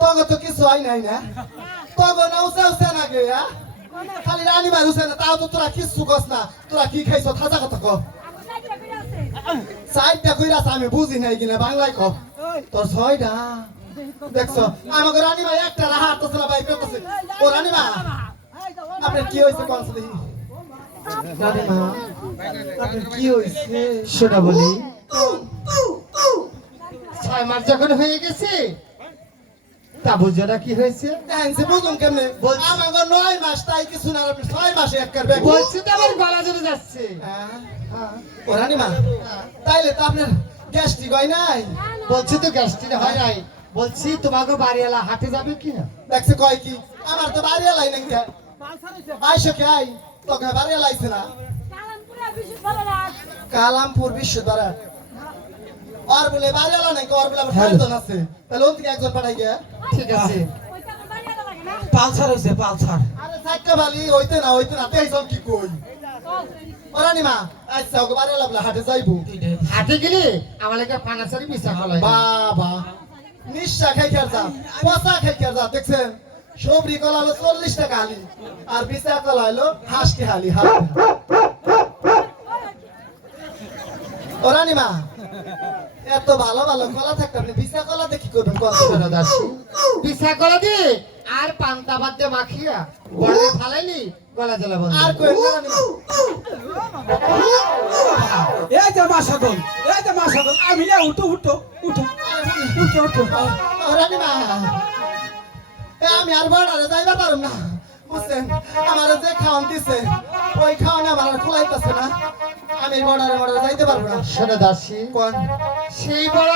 তগো তো কিছু হয় নাই না। তগো না উসে উসে না গে হ্যাঁ? খালি রানী উসে না, তাও তো তোরা কিছু কস না। তোরা কি খাইছ থাজা কথা কো। সাইডটা কইরা আমি বুঝি নাই কিনা, বাংলায় কো। তোর ছয়টা। দেখছ? আমাকে রানী মা একটা ভাই করতেছে ও রানী মা আপনার কি হয়েছে কোন সাথে? রানী মা আপনার কি হয়েছে? সেটা বলি। ছয় মাস যখন হয়ে গেছে তা বুঝো না কি হয়েছে? ডান্সে বুঝুন কেমনে? বলছি। আমাকে নয় মাস তাই কিছু না আপনি ছয় মাসে এক করবে বলছি তো আমার গলা জুড়ে যাচ্ছে। ও রানী মা তাইলে তো আপনার গ্যাস্ট্রিক হয় নাই? বলছি তো গ্যাস্ট্রিক হয় নাই। বলছি তোমাকে বাড়িওয়ালা হাটে যাবে কি না দেখছে কয় কি? আমার তো বাড়ি এলাই নাই আইসো কে আই? তোকে বাড়ি এলাইছে না? কালামপুর বিশ্বদ্বারা। আর বলে বাড়ি এলা নাই আর বলে আমার. আছে। তাহলে ওন থেকে একজন পাঠাই গিয়া ঠিক আছে। পালসার হয়েছে পালসার আরে সাইকা বালি হইতে না হইতে না তেই সব কি কই? ও রানী মা আচ্ছা ওকে বাড়ি এলা বলে হাটে যাইবো। হাটে গেলে আমার লাগে পানাচারি মিশা বাবা। নিঃশা খাই যা, পচা খাই যা, দেখছেন? সবরি কলা হলো চল্লিশ টাকা হালি, আর বিচা কলা হলো হাসটি হালি হালি ও এত ভালো ভালো কলা থাকতে আপনি বিচা কলা দেখি করবেন শোনো দাসী। পিসা কলা দিয়ে আর পান্তা বাদ দিয়ে মাখিয়া, বড় ফালাইলি গলা জ্বালা বন্ধ আর কই এই যে মাসাগল এই যে মাসাগল আমি না উঠো উঠো উঠো উঠো উঠো। ও রানীমা। এ আমি আর বড়ারে যাইবা পারুম না। বুঝছেন? আমার যে খাওয়ান দিছে ওই খাওয়ান আমার আর খোলাইতেছে না। আমি বড়ারে বড়ারে যাইতে পারব না। শোনো দাসী। কোন? সেই বড়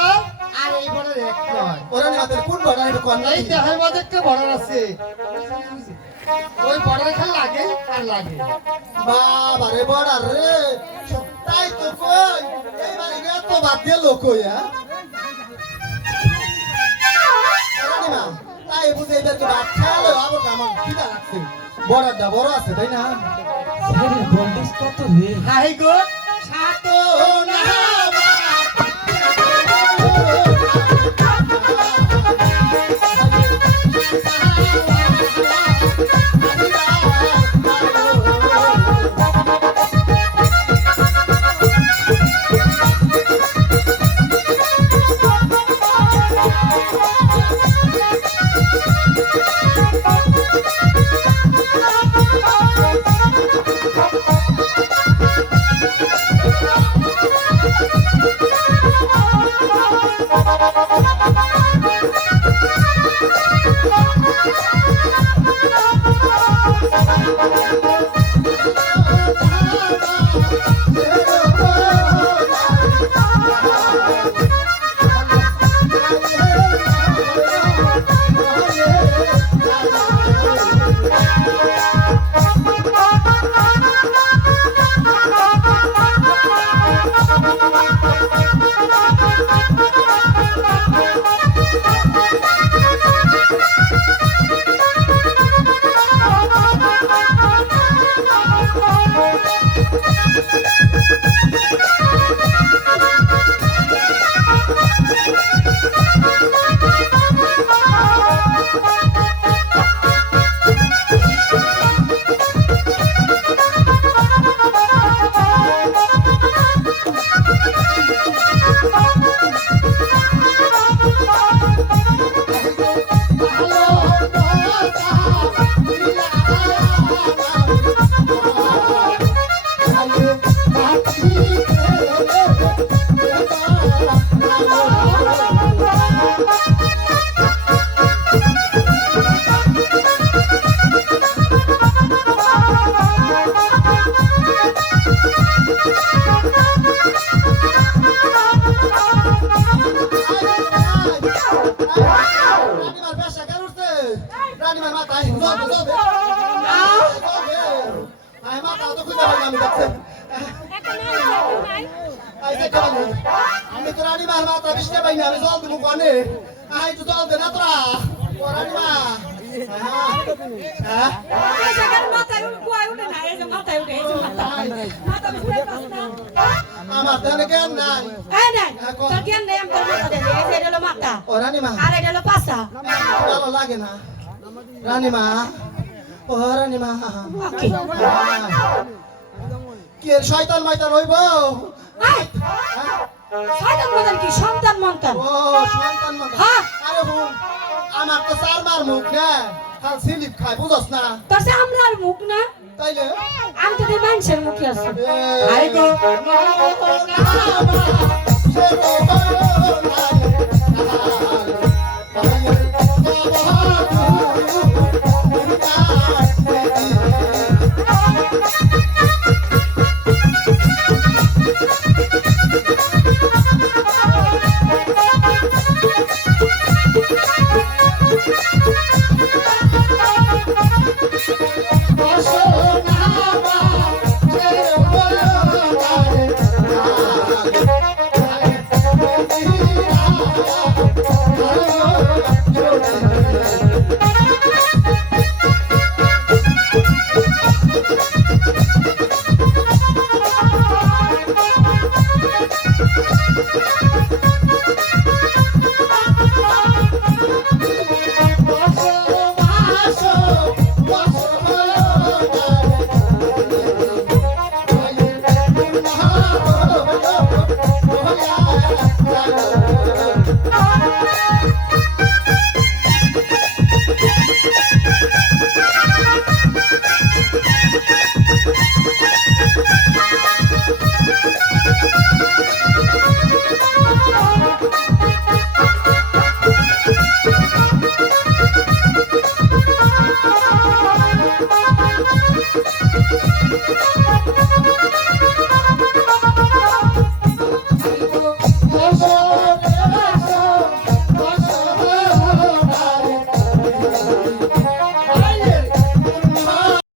আর এই বড় এক নয়। ওরা নিয়ে কোন বড় এটা কোন এই দেহের মধ্যে একটা বড় আছে। ওই বড় রেখা লাগে? আর লাগে। বাবা রে বড় রে তাই তো কই। এইবারে এত বাদ দিয়ে লোক হইয়া তাই বুঝে এবার তো ভাত খাওয়ালো আবার আমার খিদা লাগছে। বড়টা বড় আছে তাই না? বন্ডিস কত রে হাই গো। Thank you. আমি তোরা নিবার মাত্রা বিষ্ণে পাই না আমি জল দিব কনে আই তো জল দে না তোরা তোরা নিবা আমার তাহলে জ্ঞান নাই জ্ঞান নেই আমি তোর মাথা দেবে এটা হলো মাথা ওরা নিমা আর এটা হলো পাশা ভালো লাগে না রানী ও রানী কি এর শয়তান মাইতান হইব? সন্তান মন্তান ও সন্তান হ্যাঁ। আরে হুন আমার তো চার মার মুখ না খাল স্লিপ খায় বুঝস না। তোর সে আমরা আর মুখ না? তাইলে? আমি তো মানুষের মুখে আছি। আরে গো।